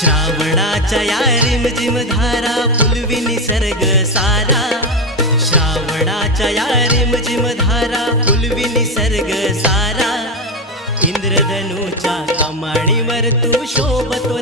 श्रावणाच्या या रिमझिम धारा फुलवी निसर्ग सारा. श्रावणाच्या या रिमझिम धारा फुलवी निसर्ग सारा. इंद्रधनुच्या कमाणीवर तू शोभतो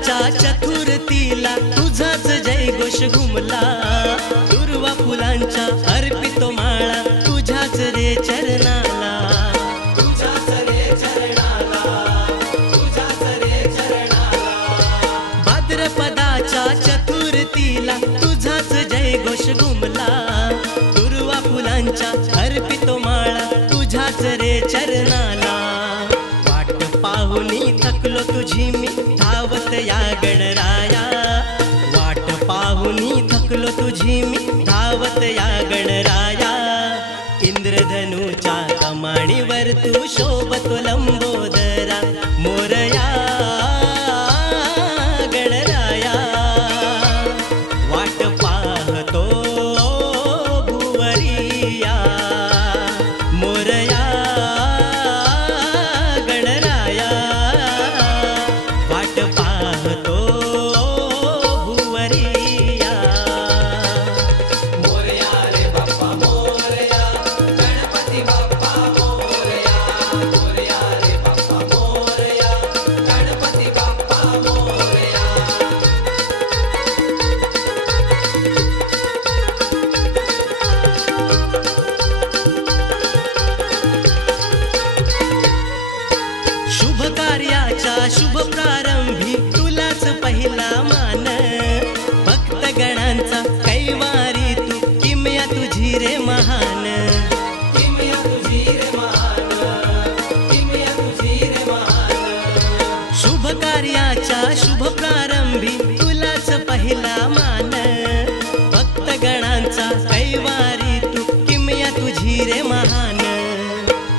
भाद्रपदाच्या चतुर्थीला तुझाच जय घोष घुमला. दुर्वा फुलांच्या अर्पितो माळा तुझ्याच रे चरणाला. भाद्रपदाच्या चतुर्थीला तुझाच जय घोष घुमला. दुर्वा फुलांच्या अर्पित पाहुनी थकलो तुझी मी धावत या गणराया. वाट पाहुनी थकलो तुझी मी धावत या गणराया. इंद्रधनुच्या कमाणीवर तू शोभतो लंबो शुभ प्रारंभी तुलाच पहिला मान. भक्त गणांचा कैवारी तू किमया तुझी रे महान. शुभ कार्याच्या शुभ प्रारंभी तुलाच पहिला मान. भक्त गणांचा कैवारी तू किमया तुझी रे महान.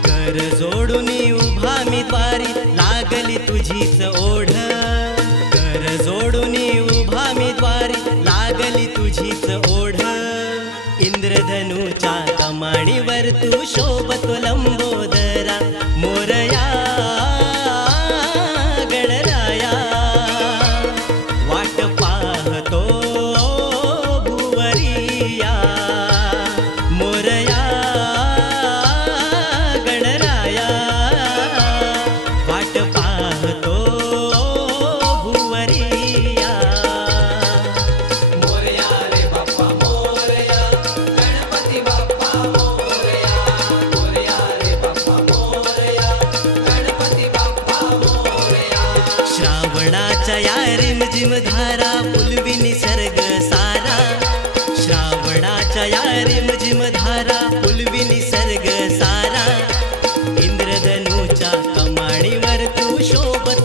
कर जोडून उभा मी द्वारी तुझीच ओढ कर जोडून उभा मी द्वारी लागली तुझीच ओढ. इंद्रधनुच्या कमाणीवर तू शोभतो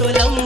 கோலம்